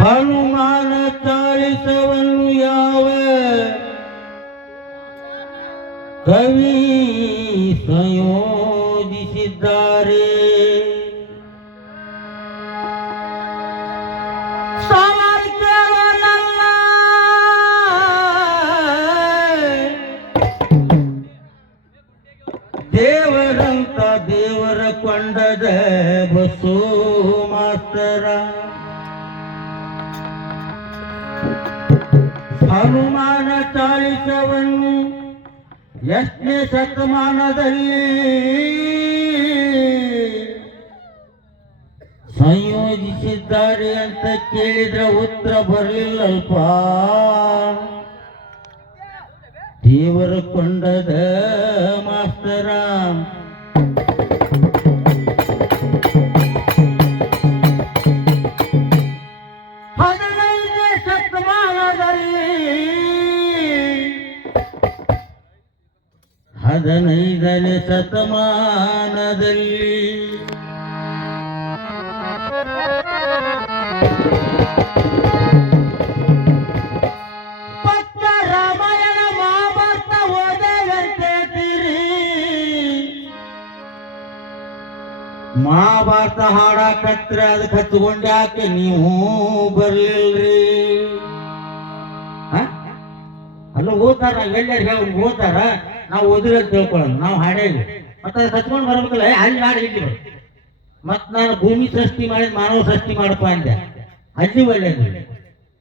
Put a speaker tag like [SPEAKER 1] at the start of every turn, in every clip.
[SPEAKER 1] ಹನುಮಾನ ಚಾಳಿಸವನ್ನು ಯಾವ ಕವಿ ಸಂಯೋಜಿಸಿದ್ದಾರೆ? ಮಾಸ್ತರ. ಹನುಮಾನ ಯಶ್ನೆ ಎಷ್ಟನೇ ಶತಮಾನದಲ್ಲಿ ಸಂಯೋಜಿಸಿದ್ದಾರೆ ಅಂತ ಕೇಳಿದ್ರೆ ಉತ್ತರ ಬರಲಿಲ್ಲಲ್ಪ. ದೇವರ ಕೊಂಡದ ಮಾಸ್ತರ. ಹದಿನೈದನೇ ಶತಮಾನದಲ್ಲಿ. ರಾಮಾಯಣ ಮಹಾಭಾರತ ಓದೇವಂತೇತೀರಿ ಮಹಾಭಾರತ ಹಾಡಾಕತ್ರ ಅದಕ್ಕೆ ಹತ್ಕೊಂಡ್ಯಾಕೆ ನೀವು ಬರ್ಲಿಲ್ರಿ? ಅಲ್ಲ ಓದ್ತಾರ ಎಲ್ಲರೂ ಹೇಳಿ ಓದ್ತಾರ ನಾವು ಓದಿಲ್ಲ ಅಂತ ತಿಳ್ಕೊಳ್ಳೋಣ ನಾವು ಹಾಡೇವಿ ಮತ್ತೆ ಅದಕ್ಕೆ ಹಚ್ಕೊಂಡು ಬರ್ಬೇಕಲ್ಲ ಅಲ್ಲಿ ಹಾಡು ಇಲ್ಲಿ ಮತ್ತ ನಾನು ಭೂಮಿ ಸೃಷ್ಟಿ ಮಾಡಿದ, ಮಾನವ ಸೃಷ್ಟಿ ಮಾಡಪ್ಪ ಅಂದೆ. ಅಲ್ಲಿ ಒಳ್ಳೇದು.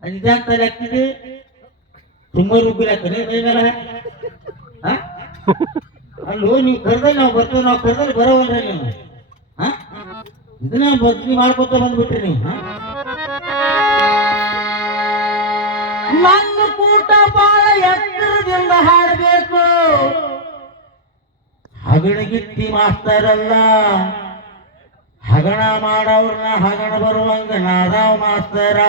[SPEAKER 1] ಅಜ್ಜಾಂತ ಲೆಕ್ಕಿದೆ. ತುಂಬ ರುಬ್ಬಿಲಾಕನೆ ನೀವೆಲ್ಲ ಹ? ಅಲ್ಲೋ, ನೀವು ಕರೆದಲ್ಲಿ ನಾವು ಬರ್ತೇವೆ, ನಾವು ಕರೆದಲ್ಲಿ ಬರೋವಲ್ಲ ನೀವು. ಹ? ಇದನ್ನ ಬದ್ಲಿ ಮಾಡ್ಕೊತ ಬಂದ್ಬಿಟ್ರಿ ನೀವು? ನನ್ನ ಕೂಟ ಬಾಳ ಎತ್ತರದಿಂದ ಹಾಡಬೇಕು. ಹಗಣಗಿತ್ತಿ ಮಾಸ್ತರಲ್ಲ ಹಗಣ ಮಾಡೋರ್ನ ಹಗಣ ಬರುವಂಗ ನಾದಾವ್ ಮಾಸ್ತರ.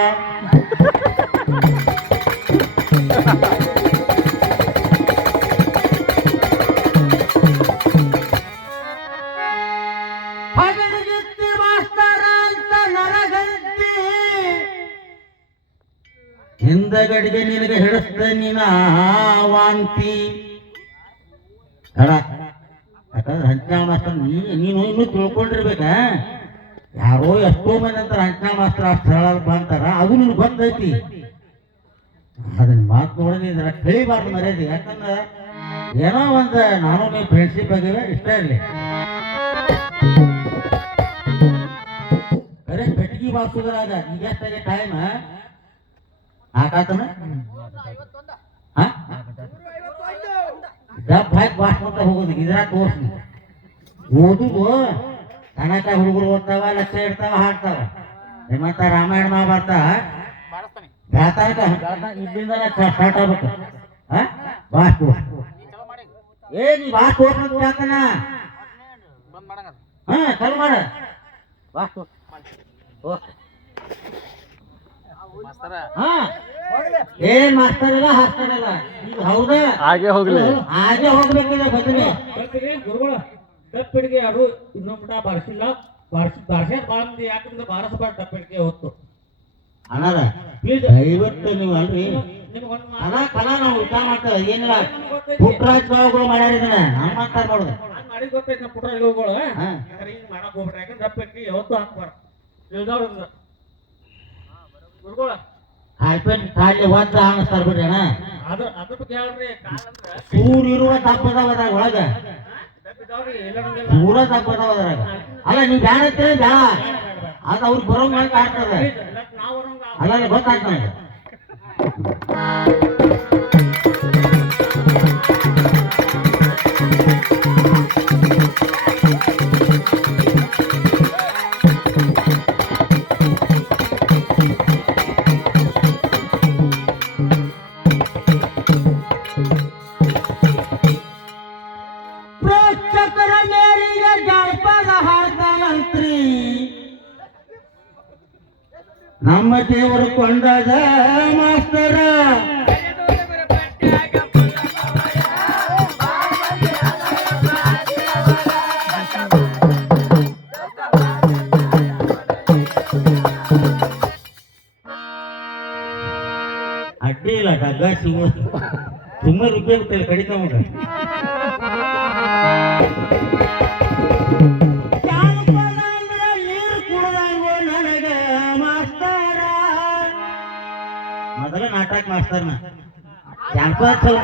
[SPEAKER 1] ಹಗಣಗಿತ್ತಿ ಹಿಂದಗಡೆಗೆ ನಿನಗೆ ಹಿಡಿಸ್ತ ನೀನ ವಾಂತಿ. ಅಡ ಯಾಕಂದ್ರೆ ಹಂಚನ ಮಾಸ್ತರ್ ನೀನು ಇನ್ನೂ ತಿಳ್ಕೊಂಡಿರ್ಬೇಕ? ಯಾರೋ ಎಷ್ಟೋ ಮಂದಿ ಅಂತಾರ ಹಂಚನ ಮಾಸ್ತರ್ ಆ ಸ್ಥಳ ಬಂತಾರ ಅದು ನಿನ್ ಬಂದೈತಿ. ಅದನ್ನ ಮಾತು ನೋಡಿ ಇದರ ಕೇಳಿಬಾರ್ದು ಮರ್ಯಾದೆ. ಯಾಕಂದ್ರೆ ಏನೋ ಒಂದು ನಾನು ನೀವು ಫ್ರೆಂಡ್ಶಿಪ್ ಆಗಿವೆ, ಇಷ್ಟ ಇರಲಿ. ಅರೆ ಪೆಟ್ಟಿಗೆ ಬಾಸುದ್ರಾಗ ಈಗ ಎಷ್ಟಾಗೆ ಟೈಮ್ ಹಾಕಾತನ ಹಾ? ಡಬ್ ಹಾಕಿ ಬಾಸ್ಕೊಂತ ಹೋಗೋದು, ಇದ್ರಾಗ ತೋರ್ಸಿ ಓದುದು ಕನ್ನಡ ಹುಡುಗರು ಓದ್ತಾವ, ಲಕ್ಷ ಇಡ್ತಾವ, ಹಾಡ್ತಾವ. ನಿಮ್ಮಂತ ರಾಮಾಯಣ ಮಹಾಭಾರತ ಗಾತಾಕ ಇಲ್ಲಿಂದ ಸ್ಟಾರ್ಟ್ ಆಗ್ಬೇಕು. ಹಾ? ಬಾಸ್ ತೋರ್ಸ್ ಏ, ನೀ ಬಾಸ್ ತೋರ್ಸ್ ಯಾಕನ ಹಾ, ಚಲ್ ಮಾಡ. ಬಾಸ್ ತೋರ್ಸ್ ಏನ್ ಮಾಸ್ತರ್ ಇಲ್ಲ ಇದು ಹೌದಾ?
[SPEAKER 2] ಹಾಗೆ ಹೋಗ್ಲಿ.
[SPEAKER 1] ಹಾಗೆ ಹೋಗ್ಬೇಕಿದೆ ಬದನೆ
[SPEAKER 3] ಗುರುಗಳು ಕಪ್ಪಿಡಿಗೆ ಯಾರು ಇನ್ನೊಂದು ಮಟ ಬಾರಿಸಿಲ್ಲ. ಬಾರಿಸಿ ಬಾರಿಸ ಬಾಳ ಮಂದಿ ಯಾಕಂದ್ರೆ ಬಾರಸಬಾರ್ದು ಕಪ್ಪಿಡಿಗೆ ಹೊತ್ತು.
[SPEAKER 1] ಅನಾರ
[SPEAKER 3] ಪ್ಲೀಸ್.
[SPEAKER 1] ಐವತ್ತು ನೀವು ಅಲ್ರಿ ಕಲ ಕಲ ನಾವು ಊಟ ಮಾಡ್ತೇವೆ. ಏನಿಲ್ಲ. ಪುಟ್ಟರಾಜ್ ಬಾವುಗಳು ಮಾಡ್ಯಾರ ಇದನ್ನ. ನಮ್ಮ ಅಂತ ನೋಡುದು
[SPEAKER 3] ಮಾಡಿ ಗೊತ್ತೈತೆ ನಮ್ಮ ಪುಟ್ಟ ಇವುಗಳು
[SPEAKER 1] ಹಾ.
[SPEAKER 3] ಹಿಂಗ್ ಮಾಡಕ್ ಹೋಗ್ಬಿಟ್ರೆ ಯಾಕಂದ್ರೆ ಕಪ್ಪಿಡಿಗೆ ಯಾವತ್ತು ಹಾಕ್ಬಾರ್ದು. ತಿಳಿದವ್ರಿಂದ ಗುರುಗಳು
[SPEAKER 1] ಕಾಲ್ಪೆಟ್ ಕಾಲಿ ಒತ್ತ ಅನ್ನಿಸ್ತಾರ ಬಿಡ್ರಿ ಅಣ್ಣ
[SPEAKER 3] ಅದ್ರ ಅದ್ರ ಬಗ್ಗೆ ಹೇಳ್ರಿ ಕಾಲ ಅಂದ್ರೆ
[SPEAKER 1] ಸೂರ್ ಇರುವ ದಪ್ಪದವ ಅದ್ರಾಗ ಒಳಗ
[SPEAKER 3] ತಪ್ಪಿದವ್ರಿ ಇಲ್ಲ
[SPEAKER 1] ಪೂರ ತಪ್ಪದಾವ ಅದ್ರಾಗ ಅಲ್ಲ ನೀವ್ ಬ್ಯಾಡ ಅಂತೀರಿ ಬ್ಯಾಡ ಅದು ಅವ್ರಿಗೆ ಬರೋ ಮೇಲೆ ಕಾಡ್ತದ ಅಲ್ಲ ಗೊತ್ತಾಗ್ತದೆ ನಮ್ಮ ದೇವರು ಕೊಂಡದ ಮಾಸ್ತರ ಅಡ್ಡಿ ಇಲ್ಲ ಡಗ್ಗ ಸುಮ್ಮ ಸುಮ್ಮ ರುಬ್ಬೆ ಬಿಟ್ಟಲ್ಲ ಕಡಿತ ಮೊದಲ ಮಾಡ್ತಾರ ಜಾನಪದ ಚಲೋ